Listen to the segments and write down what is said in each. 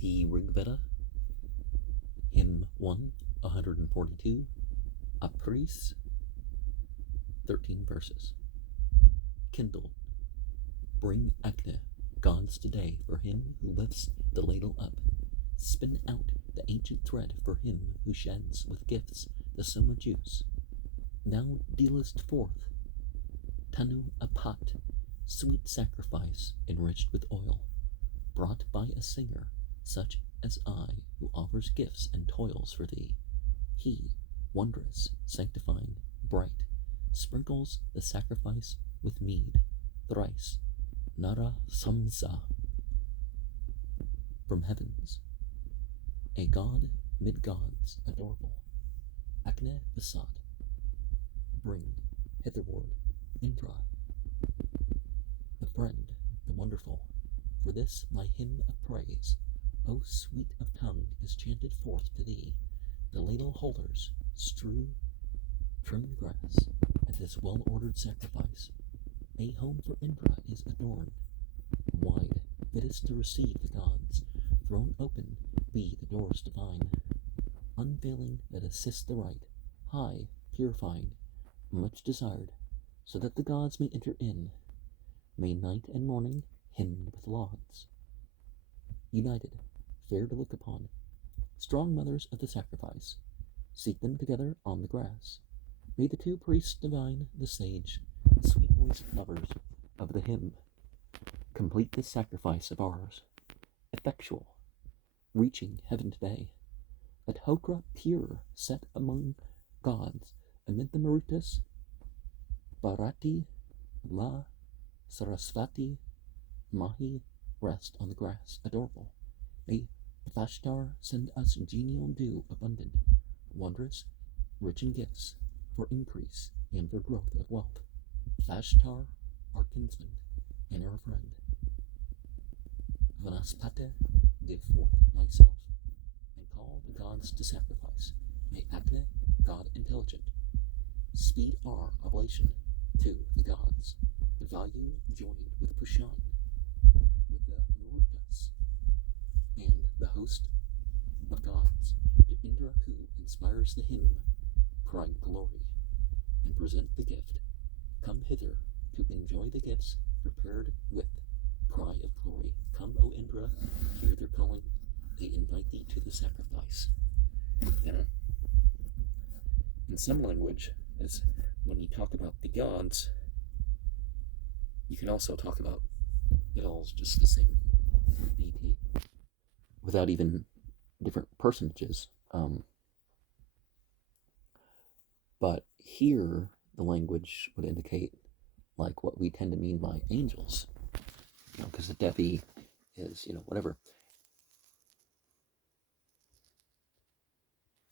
The Rigveda, hymn 1, 142, 13 verses. Kindle, bring Agni, gods today, for him who lifts the ladle up. Spin out the ancient thread for him who sheds with gifts the soma juice. Thou dealest forth Tanu Apat, sweet sacrifice enriched with oil, brought by a singer such as I, who offers gifts and toils for thee. He, wondrous, sanctifying, bright, sprinkles the sacrifice with mead, thrice, Nara Samsa, from heavens. A god mid gods, adorable, Agni besought, bring hitherward Indra, the friend, the wonderful. For this my hymn of praise, O sweet of tongue, is chanted forth to thee. The ladle holders strew trimmed grass at this well-ordered sacrifice. A home for Indra is adorned, wide, fittest to receive the gods. Thrown open be the doors divine, unveiling that assist the right, high, purifying, much desired, so that the gods may enter in. May night and morning hymned with lauds. United, fair to look upon, strong mothers of the sacrifice, seat them together on the grass. May the two priests divine, the sage, the sweet voiced lovers of the hymn, complete this sacrifice of ours, effectual, reaching heaven today. Let Hokra pure set among gods, amid the Marutas, Bharati, La, Sarasvati, Mahi, rest on the grass, adorable. May Vashtar send us genial dew abundant, wondrous, rich in gifts, for increase and for growth of wealth. Vashtar, our kinsman and our friend. Vanaspate, give forth thyself, and call the gods to sacrifice. May Agni, God intelligent, speed our oblation to the gods. The value joined with Pushan, with the Marutas, and the host of gods, to Indra who inspires the hymn, pride glory, and present the gift. Come hither to enjoy the gifts prepared with cry of glory. Come, O Indra, hear their calling, they invite thee to the sacrifice. In some language, as when you talk about the gods, you can also talk about it all as just the same deity, without even different personages. But here, the language would indicate like what we tend to mean by angels, because the Devi is, whatever.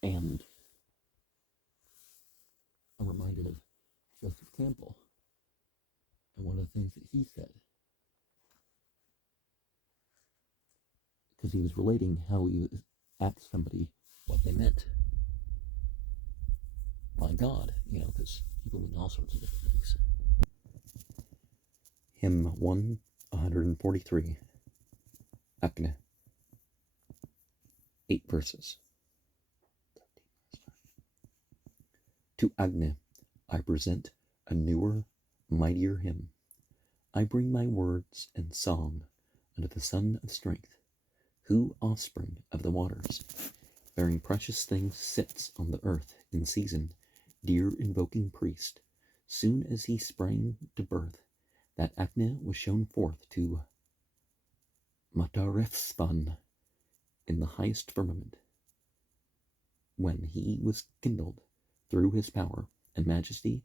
And I'm reminded of Joseph Campbell and one of the things that he said, because he was relating how he asked somebody what they meant by God, because people mean all sorts of different things. Hymn 143, Agni, 8 verses. To Agni I present a newer, mightier hymn. I bring my words and song unto the Son of Strength, who, offspring of the waters, bearing precious things, sits on the earth in season, dear invoking priest. Soon as he sprang to birth, that Agni was shown forth to Matarefsvan in the highest firmament, when he was kindled through his power and majesty.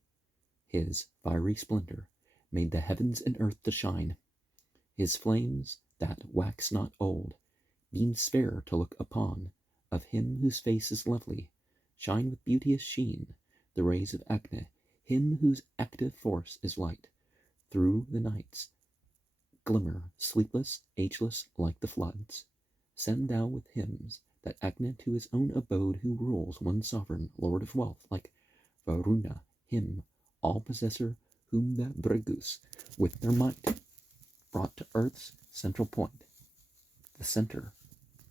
His fiery splendor made the heavens and earth to shine. His flames, that wax not old, beams fair to look upon, of him whose face is lovely, shine with beauteous sheen. The rays of Agni, him whose active force is light, through the nights glimmer, sleepless, ageless, like the floods. Send thou with hymns that Agni to his own abode, who rules, one sovereign, lord of wealth, like Varuna, him, all-possessor, whom the Bhrigus, with their might, brought to earth's central point, the center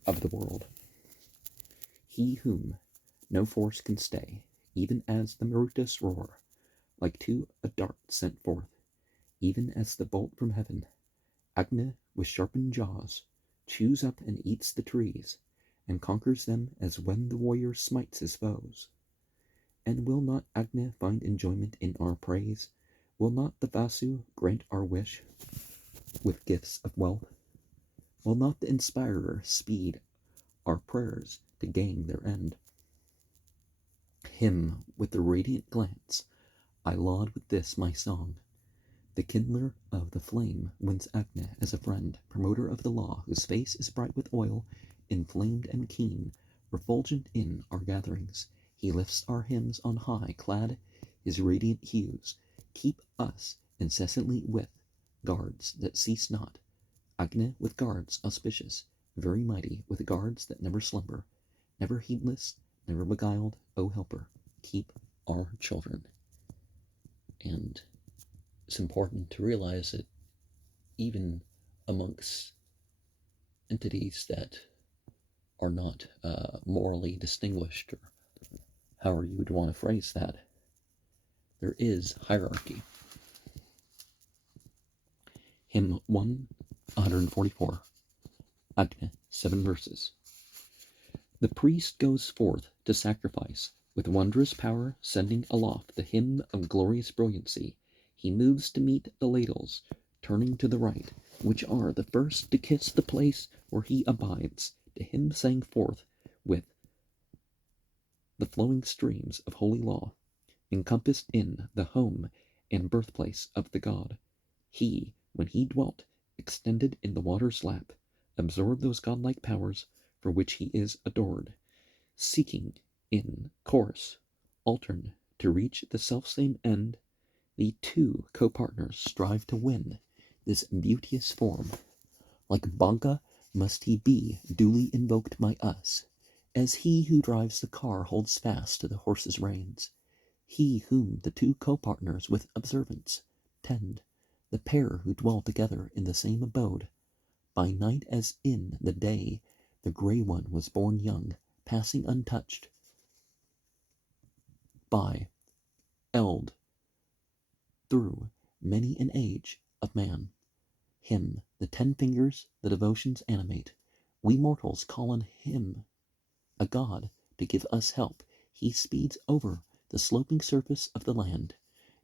of the world. He whom no force can stay, even as the Marutas roar, like to a dart sent forth, even as the bolt from heaven. Agni, with sharpened jaws, chews up and eats the trees, and conquers them as when the warrior smites his foes. And will not Agni find enjoyment in our praise? Will not the Vasu grant our wish with gifts of wealth? Will not the Inspirer speed our prayers to gain their end? Him with the radiant glance I laud with this my song. The kindler of the flame wins Agni as a friend, promoter of the law, whose face is bright with oil, inflamed and keen, refulgent in our gatherings. He lifts our hymns on high, clad his radiant hues, keep us incessantly with guards that cease not. Agni with guards auspicious, very mighty, with guards that never slumber, never heedless, never beguiled, O helper, keep our children. And it's important to realize that even amongst entities that are not morally distinguished, or however you would want to phrase that, there is hierarchy. Hymn 144, Agni, 7 verses. The priest goes forth to sacrifice, with wondrous power sending aloft the hymn of glorious brilliancy. He moves to meet the ladles, turning to the right, which are the first to kiss the place where he abides. To him sang forth with the flowing streams of holy law, encompassed in the home and birthplace of the god. He, when he dwelt, extended in the water's lap, absorbed those godlike powers for which he is adored, seeking in chorus altern to reach the selfsame end. The two co-partners strive to win this beauteous form. Like Banka must he be duly invoked by us, as he who drives the car holds fast to the horse's reins. He whom the two co-partners with observance tend, the pair who dwell together in the same abode. By night as in the day, the grey one was born young, passing untouched by eld through many an age of man. Him the 10 fingers the devotions animate. We mortals call on him a god to give us help. He speeds over the sloping surface of the land.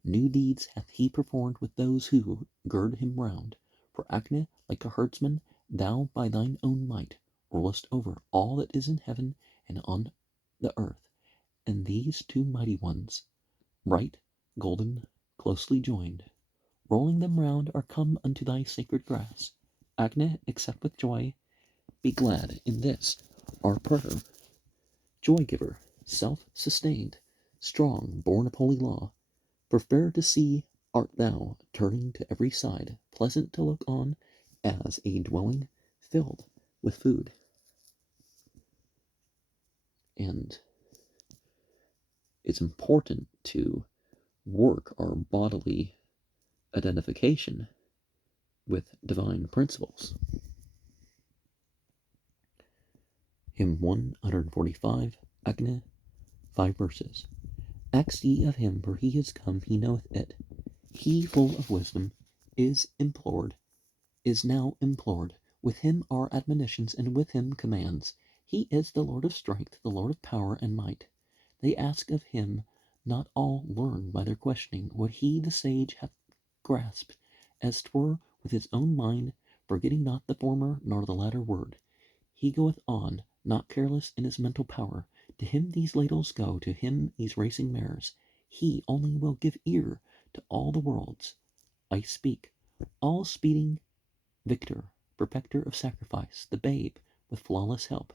New deeds hath he performed with those who gird him round. For Agni, like a herdsman, thou by thine own might rulest over all that is in heaven and on the earth. And these two mighty ones, bright, golden, closely joined, rolling them round, are come unto thy sacred grass. Agni, accept with joy, be glad in this our prayer. Joy giver, self-sustained, strong, born of holy law, for fair to see art thou, turning to every side, pleasant to look on as a dwelling filled with food. And it's important to work our bodily identification with divine principles. Hymn 145, Agni, 5 verses. Ask ye of him, for he is come, he knoweth it. He full of wisdom is now implored. With him are admonitions, and with him commands. He is the Lord of strength, the Lord of power and might. They ask of him, not all learn by their questioning, what he the sage hath grasped, as 'twere with his own mind, forgetting not the former nor the latter word. He goeth on, not careless in his mental power. To him these ladles go, to him these racing mares. He only will give ear to all the worlds. I speak, all speeding victor, perfecter of sacrifice, the babe, with flawless help,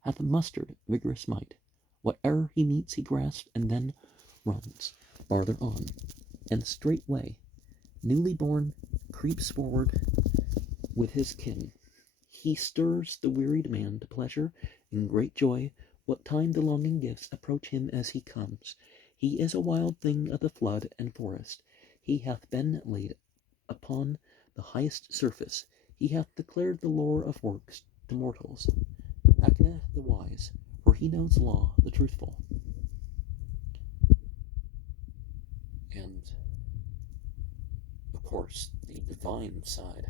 hath mustered vigorous might. Whate'er he meets he grasps, and then runs farther on, and straightway, newly born, creeps forward with his kin. He stirs the wearied man to pleasure and great joy. What time the longing gifts approach him as he comes. He is a wild thing of the flood and forest. He hath been laid upon the highest surface. He hath declared the lore of works to mortals. Acne the wise, for he knows law the truthful. And, of course, the divine side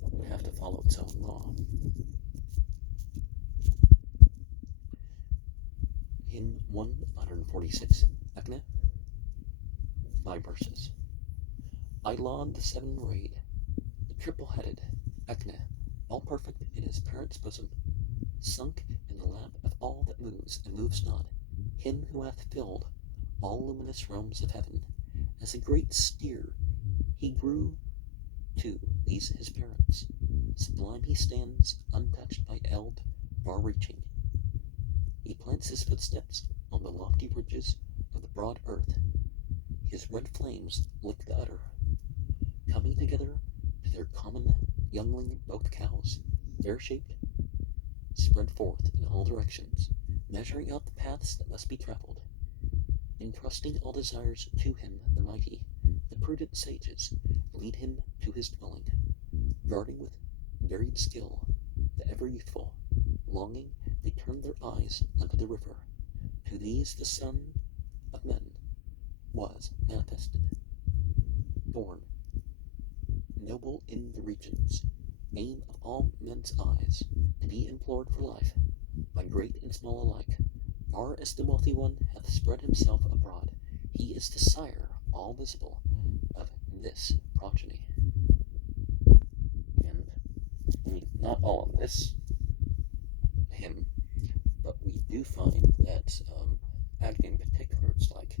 would have to follow its own law. Hymn 146, Acne, 5 verses. I laud the seven-rayed, the triple-headed, Acne, all perfect in his parent's bosom, sunk in the lap of all that moves and moves not, him who hath filled all luminous realms of heaven. As a great steer he grew to these his parents. Sublime he stands, untouched by eld, far-reaching. He plants his footsteps on the lofty ridges of the broad earth. His red flames lick the udder, coming together to their common youngling both cows, fair-shaped, spread forth in all directions, measuring out the paths that must be traveled. Entrusting all desires to him, the mighty, the prudent sages lead him to his dwelling, guarding with varied skill the ever-youthful. Longing, they turn their eyes unto the river. To these the Son of Men was manifested, born, noble in the regions, aim of all men's eyes, to be implored for life, by great and small alike. Far as the wealthy one hath spread himself abroad, he is the sire, all visible, of this progeny. And, I mean, not all of this hymn, but we do find that acne in particular, it's like,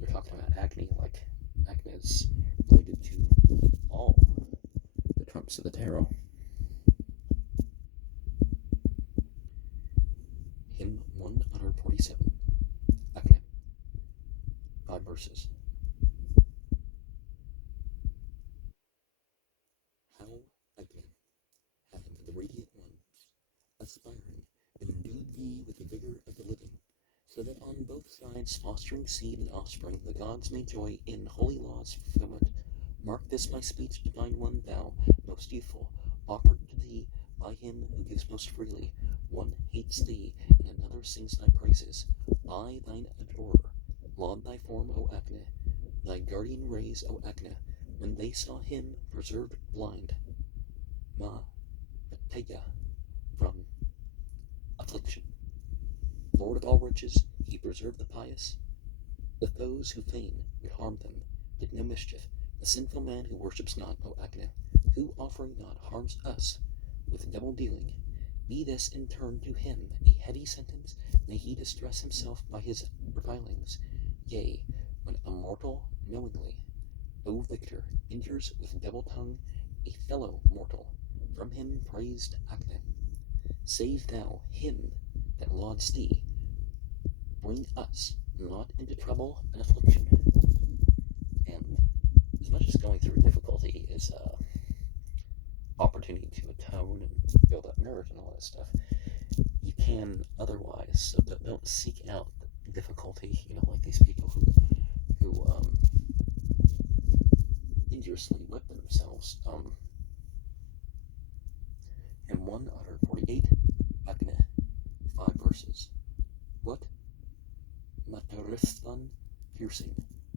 we're talking about acne, like acne is related to all the trumps of the tarot. Hymn 147, Acne, 5 verses. How Acne hath the radiant ones, aspiring, endued thee with the vigor of the living, so that on both sides, fostering seed and offspring, the gods may joy in holy law's fulfillment. Mark this my speech, divine one, thou, most youthful, offered to thee by him who gives most freely. One hates thee, and another sings thy praises. I, thine adorer, laud thy form, O Acne, thy guardian rays, O Acne, when they saw him preserved blind, Mateya, from affliction. Lord of all riches, he preserved the pious. The foes who fain would harm them did no mischief. The sinful man who worships not, O Acne, who offering not harms us with double dealing. Be this in turn to him a heavy sentence, may he distress himself by his revilings. Yea, when a mortal knowingly, O victor, injures with double tongue a fellow mortal, from him praised Acne. Save thou him that lauds thee, bring us not into trouble and affliction. And as much as going through difficulty is opportunity to atone and build up merit and all that stuff, you can otherwise, so don't seek out difficulty, like these people who injuriously whip themselves. In 148, Acne, 5 verses. What? Mataristhan piercing,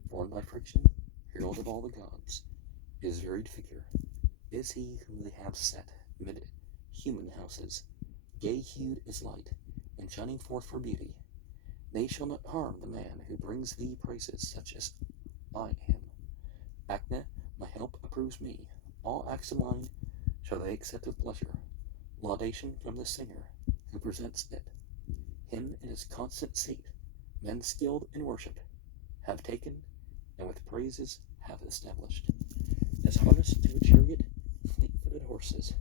born by friction, herald of all the gods, his varied figure, is he whom they have set mid human houses, gay-hued as light, and shining forth for beauty. They shall not harm the man who brings thee praises such as I am. Acne, my help approves me. All acts of mine shall they accept with pleasure. Laudation from the singer who presents it. Him in his constant seat, men skilled in worship have taken, and with praises have established. As harnessed to a chariot, fleet-footed horses,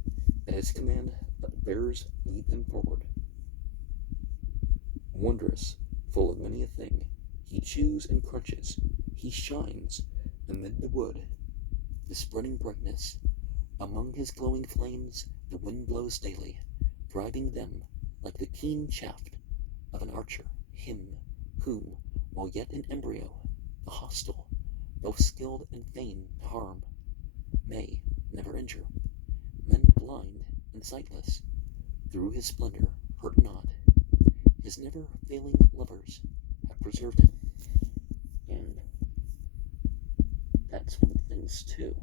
at his command but bearers lead them forward. Wondrous, full of many a thing, he chews and crunches, he shines amid the wood, the spreading brightness. Among his glowing flames the wind blows daily, driving them like the keen shaft of an archer, him whom, while yet in embryo, the hostile, both skilled and fain to harm, may never injure. Men blind and sightless, through his splendor, hurt not. His never-failing lovers have preserved him. And that's one of the things, too.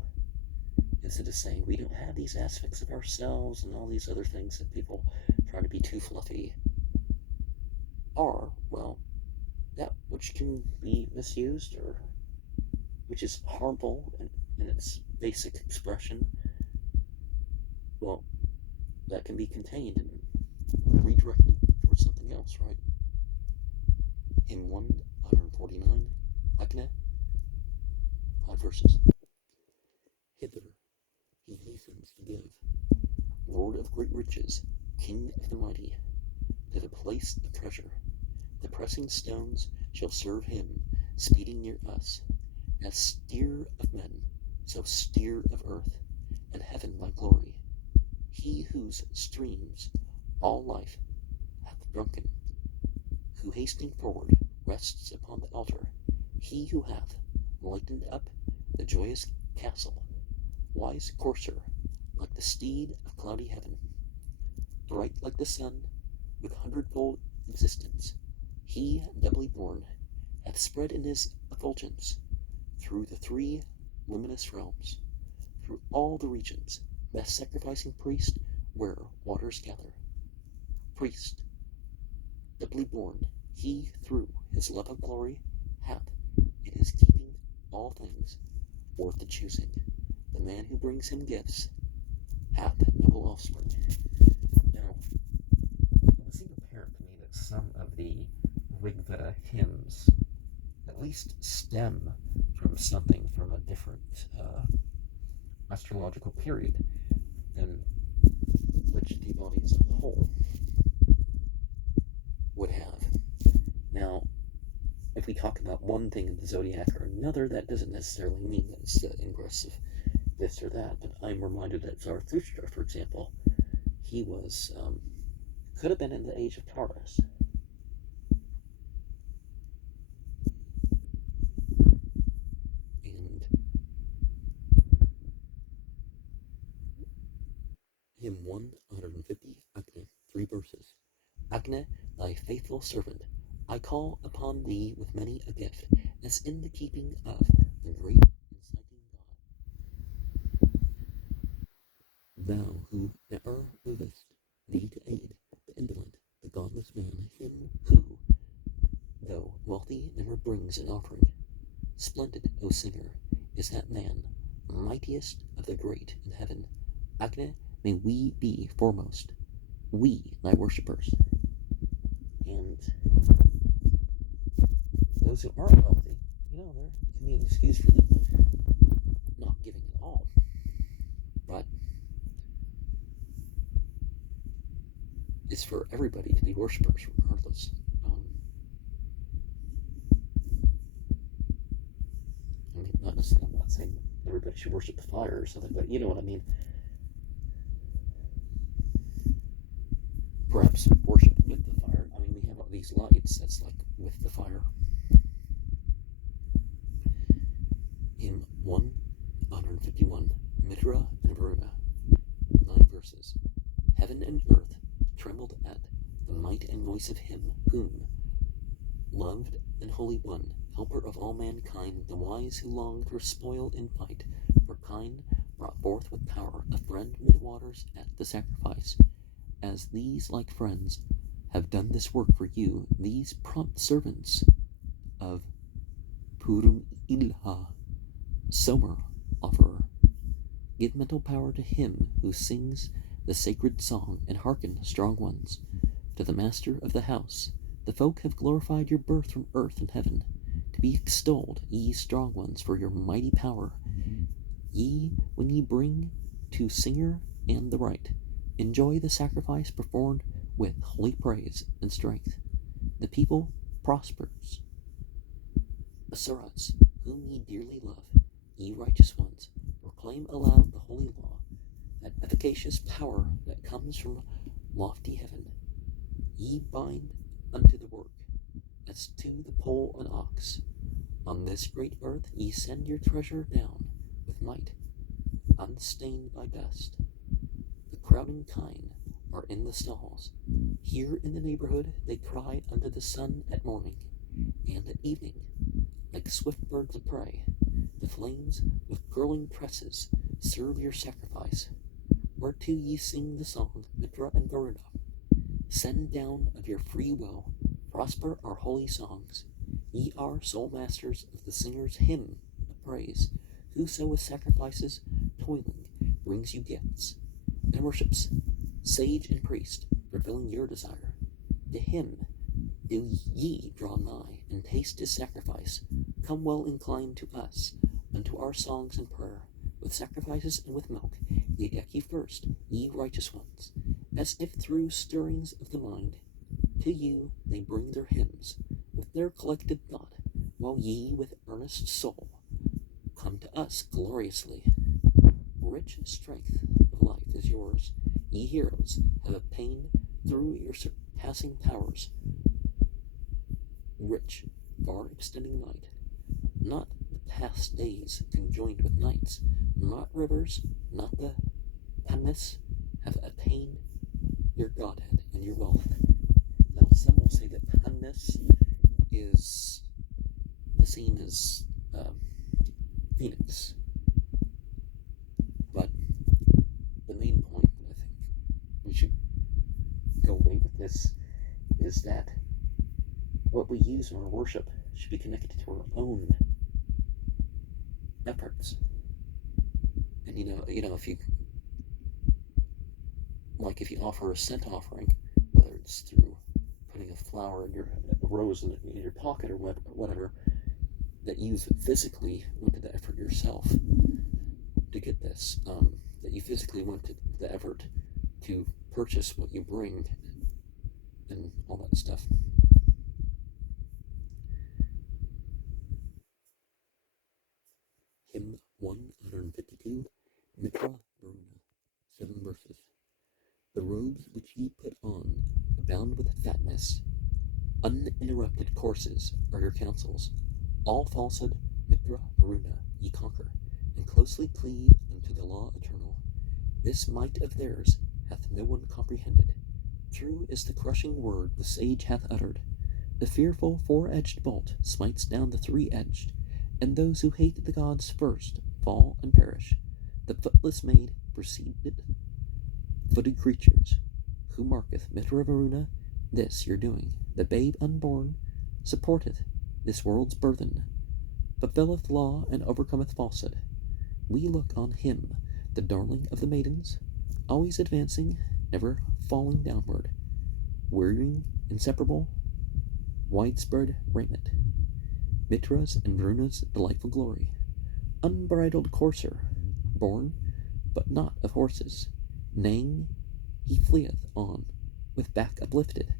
Instead of saying we don't have these aspects of ourselves and all these other things that people try to be too fluffy are, well, that which can be misused or which is harmful in its basic expression, well, that can be contained and redirected towards something else, right? In 149, Akne, 5 verses. Hither he hastens to give, Lord of great riches, King of the mighty, to the place of treasure. The pressing stones shall serve him, speeding near us, as steer of men, so steer of earth, and heaven by glory. He whose streams all life hath drunken, who hastening forward rests upon the altar, he who hath lightened up the joyous castle, wise courser, like the steed of cloudy heaven, bright like the sun, with hundredfold existence, he, doubly born, hath spread in his effulgence through the 3 luminous realms, through all the regions, best sacrificing priest where waters gather. Priest, doubly born, he through his love of glory hath, in his keeping all things worth the choosing. The man who brings him gifts hath noble offspring. Now, it would seem apparent to me that some of the Rigveda hymns at least stem from something from a different astrological period than which the body as a whole would have. Now, if we talk about one thing in the zodiac or another, that doesn't necessarily mean that it's the ingress of this or that, but I'm reminded that Zarathustra, for example, he was, could have been in the age of Taurus. And hymn 150, Akne, 3 verses. Akne, thy faithful servant, I call upon thee with many a gift, as in the keeping of the great inciting God. Thou who e'er movest thee to aid the indolent, the godless man, him who, though wealthy, never brings an offering. Splendid, O singer, is that man, mightiest of the great in heaven. Akne, may we be foremost, we thy worshippers. And those who aren't wealthy, there can be an excuse for them not giving at all. But it's for everybody to be worshippers, regardless. Not necessarily, I'm not saying everybody should worship the fire or something, but you know what I mean. Perhaps worship with the fire. We have all these lights that's like with the fire. In 151, Mitra and Varuna, 9 verses. Heaven and earth trembled at the might and voice of him whom, loved and holy one, helper of all mankind, the wise who longed for spoil in fight, for kine, brought forth with power a friend mid waters at the sacrifice. As these like friends have done this work for you, these prompt servants of Purum Ilha, Somer offerer, give mental power to him who sings the sacred song, and hearken, strong ones, to the master of the house. The folk have glorified your birth from earth and heaven, to be extolled, ye strong ones, for your mighty power. Ye, when ye bring to singer and the right, enjoy the sacrifice performed with holy praise and strength. The people prospers. Asuras, whom ye dearly love, ye righteous ones, proclaim aloud the holy law, that efficacious power that comes from lofty heaven. Ye bind unto the work, as to the pole an ox. On this great earth ye send your treasure down with might, unstained by dust. The crowding kine are in the stalls. Here in the neighborhood they cry under the sun at morning and at evening, like swift birds of prey. The flames with curling tresses serve your sacrifice, whereto ye sing the song, Mitra and Varuna. Send down of your free will, prosper our holy songs. Ye are sole masters of the singer's hymn of praise. Whoso with sacrifices toiling brings you gifts and worships, sage and priest, fulfilling your desire. To him do ye draw nigh and taste his sacrifice. Come well inclined to us, unto our songs and prayer. With sacrifices and with milk, ye deck you first, ye righteous ones, as if through stirrings of the mind. To you they bring their hymns, with their collected thought, while ye with earnest soul come to us gloriously. Rich strength of life is yours, ye heroes have obtained through your surpassing powers. Rich, far extending night, not the past days conjoined with nights, not rivers, not the Hamnis have attained your godhead and your wealth. Now some will say that Hamnis is the same as Phoenix, but the main point that I think we should go away with this is that what we use in our worship should be connected to our own efforts. And if you offer a scent offering, whether it's through putting a rose in your pocket or whatever, that you've physically went to the effort yourself to get this, that you physically went to the effort to purchase what you bring and all that stuff. Hymn 152, Mitra Varuna, 7 verses. The robes which ye put on abound with fatness. Uninterrupted courses are your counsels. All falsehood, Mitra Varuna, ye conquer, and closely cleave unto the law eternal. This might of theirs hath no one comprehended. True is the crushing word the sage hath uttered. The fearful four-edged bolt smites down the three-edged, and those who hate the gods first fall and perish. The footless maid preceded footed creatures. Who marketh Mitra Varuna? This your doing. The babe unborn supporteth this world's burthen, fulfilleth law and overcometh falsehood. We look on him, the darling of the maidens, always advancing, never falling downward, wearing inseparable, widespread raiment, Mitra's and Varuna's delightful glory. Unbridled courser, born, but not of horses, neighing, he fleeth on, with back uplifted,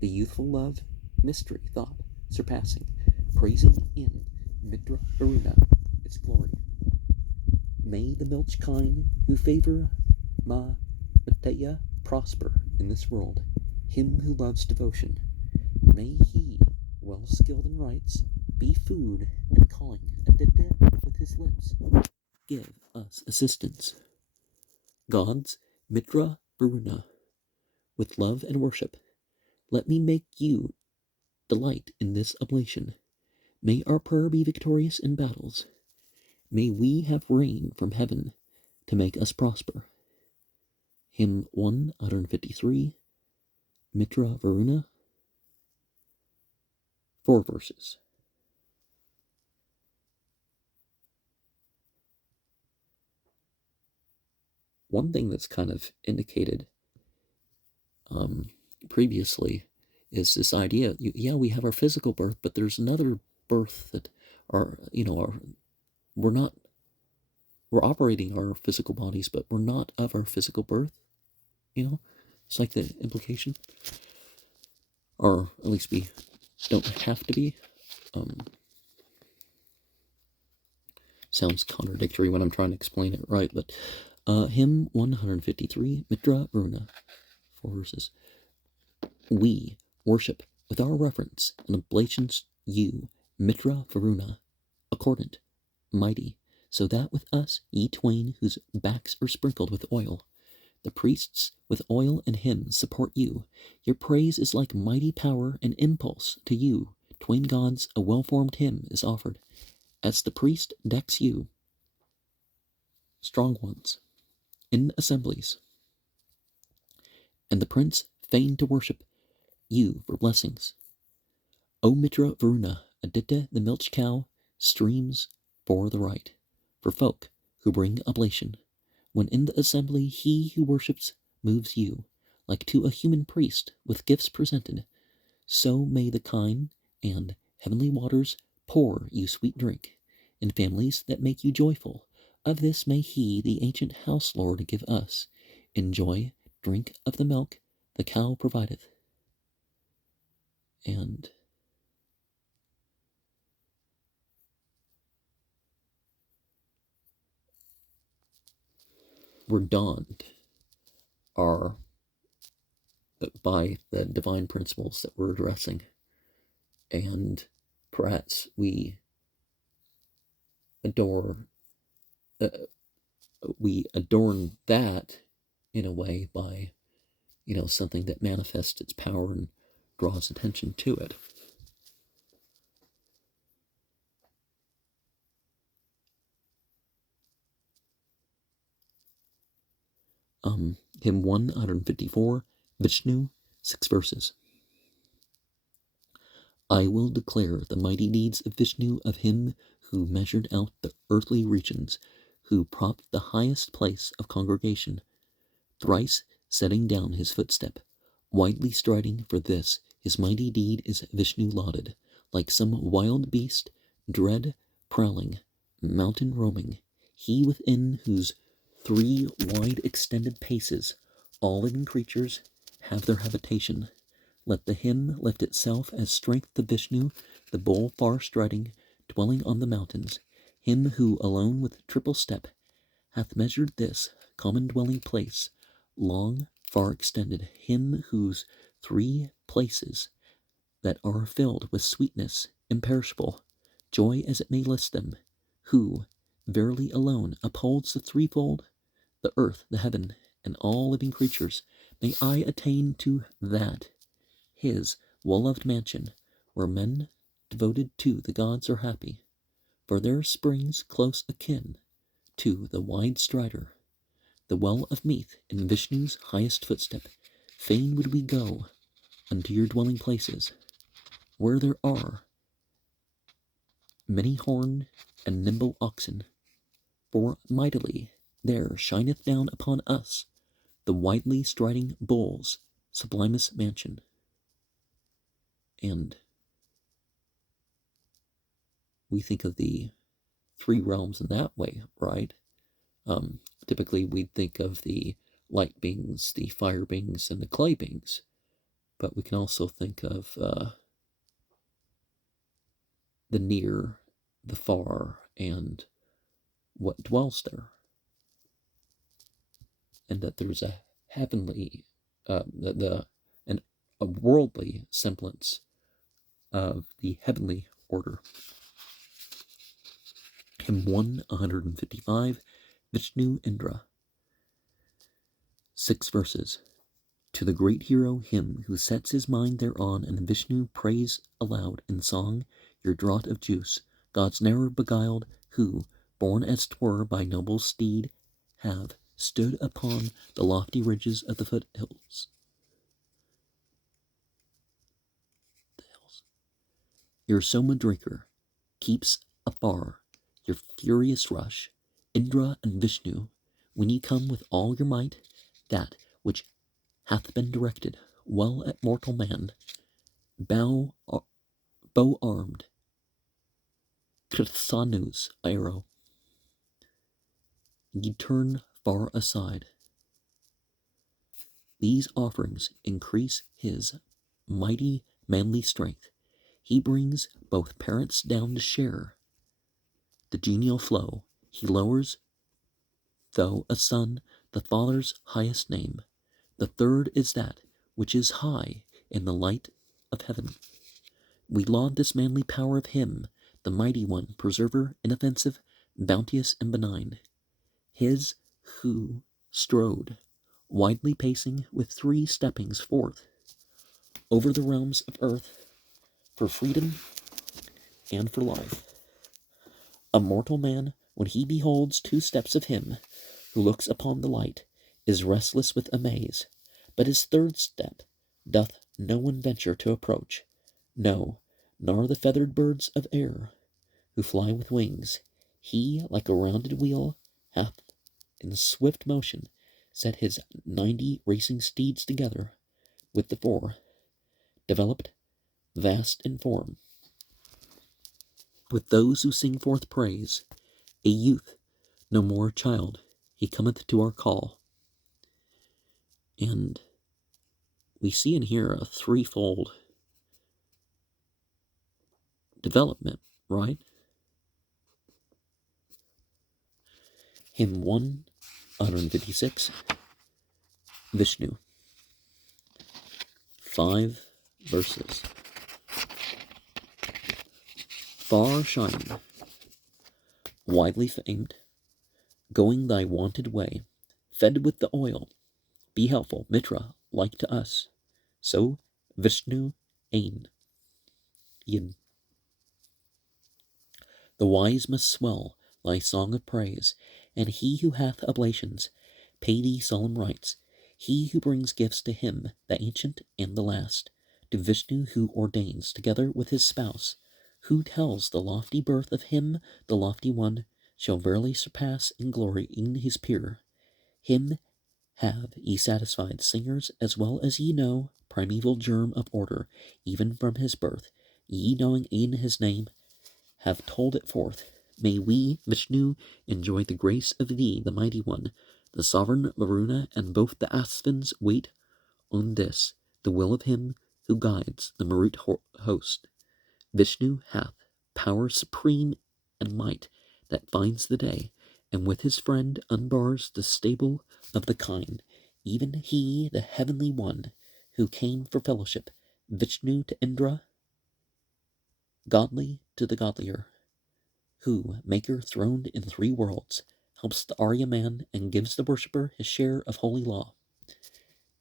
the youthful love, mystery, thought, surpassing, praising in Mitra Varuna its glory. May the milch kine who favor Mateya prosper in this world, him who loves devotion. May he, well skilled in rites, be food and calling a dead with his lips. Give us assistance. Gods, Mitra Varuna, with love and worship, let me make you delight in this oblation. May our prayer be victorious in battles. May we have rain from heaven to make us prosper. Hymn 153, Mitra Varuna, 4 verses. One thing that's kind of indicated previously is this idea, we have our physical birth, but there's another birth that we're operating our physical bodies, but we're not of our physical birth. It's like the implication, or at least we don't have to be. Sounds contradictory when I'm trying to explain it right, but hymn 153, Mitra Varuna, 4 verses. We worship with our reverence and oblations you, Mitra Varuna, accordant, mighty, so that with us ye twain whose backs are sprinkled with oil, The priests with oil and hymns support you. Your praise is like mighty power and impulse to you. Twain gods, a well-formed hymn is offered. As the priest decks you, strong ones, in assemblies, and the prince feign to worship you for blessings. O Mitra Varuna, Aditya the milch cow, streams for the right, for folk who bring oblation. When in the assembly he who worships moves you, like to a human priest with gifts presented, so may the kine and heavenly waters pour you sweet drink, in families that make you joyful. Of this may he, the ancient house lord, give us. Enjoy, drink of the milk the cow provideth. And we're dawned are by the divine principles that we're addressing. And perhaps we adorn that in a way by, something that manifests its power and draws attention to it. Hymn 154, Vishnu, 6 verses. I will declare the mighty deeds of Vishnu, of him who measured out the earthly regions, who propped the highest place of congregation, thrice setting down his footstep, widely striding for this, his mighty deed is Vishnu lauded, like some wild beast, dread, prowling, mountain roaming, he within whose 3 wide extended paces all living creatures have their habitation. Let the hymn lift itself as strength to Vishnu, the bull far striding, dwelling on the mountains, him who alone with triple step hath measured this common dwelling place, long, far extended, him whose 3 places that are filled with sweetness imperishable, joy as it may list them, who verily alone upholds the threefold, the earth, the heaven, and all living creatures. May I attain to that, his well-loved mansion, where men devoted to the gods are happy, for there springs close akin to the wide strider, the well of Meath in Vishnu's highest footstep. Fain would we go unto your dwelling places, where there are many horned and nimble oxen, for mightily there shineth down upon us the widely striding bull's sublimest mansion. And we think of the 3 realms in that way, right? Typically we'd think of the light beings, the fire beings, and the clay beings, but we can also think of the near, the far, and what dwells there, and that there's a heavenly, a worldly semblance of the heavenly order. Hymn 155, Vishnu Indra, 6 verses. To the great hero, him who sets his mind thereon, and Vishnu praise aloud in song, your draught of juice, gods ne'er beguiled, who, born as 'twere by noble steed, have stood upon the lofty ridges of the foothills. Your Soma drinker keeps afar your furious rush, Indra and Vishnu, when ye come with all your might, that which hath been directed well at mortal man, bow armed, Krithanu's arrow, ye turn far aside. These offerings increase his mighty manly strength. He brings both parents down to share the genial flow. He lowers, though a son, the Father's highest name. The third is that which is high in the light of heaven. We laud this manly power of him, the mighty one, preserver, inoffensive, bounteous, and benign. His who strode widely pacing with 3 steppings forth over the realms of earth for freedom and for life. A mortal man, when he beholds 2 steps of him who looks upon the light, is restless with amaze, but his 3rd step doth no one venture to approach, no, nor the feathered birds of air, who fly with wings. He, like a rounded wheel, hath in swift motion set his 90 racing steeds together with the 4, developed, vast in form. With those who sing forth praise, a youth, no more a child, he cometh to our call. And we see in here a 3-fold development, right? Hymn 156, Vishnu. 5 verses. Far shining, widely famed, going thy wonted way, fed with the oil, be helpful, Mitra, like to us. So Vishnu Ain. Yin. The wise must swell thy song of praise, and he who hath oblations pay thee solemn rites. He who brings gifts to him, the ancient and the last, to Vishnu who ordains, together with his spouse, who tells the lofty birth of him, the lofty one, shall verily surpass in glory in his peer. Him have ye satisfied, singers, as well as ye know, primeval germ of order, even from his birth, ye knowing in his name, have told it forth. May we, Vishnu, enjoy the grace of thee, the mighty one, the sovereign Varuna, and both the Asvins wait on this, the will of him who guides the Marut host. Vishnu hath power supreme and might that finds the day, and with his friend unbars the stable of the kine. Even he, the heavenly one, who came for fellowship, Vishnu to Indra, godly to the godlier, who, maker throned in 3 worlds, helps the Arya man and gives the worshipper his share of holy law.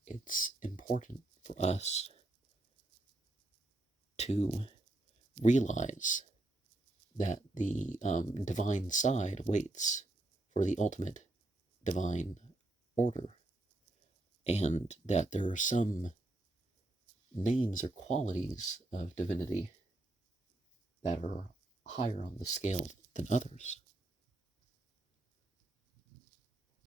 It's important for us to realize that the divine side waits for the ultimate divine order, and that there are some names or qualities of divinity that are higher on the scale than others.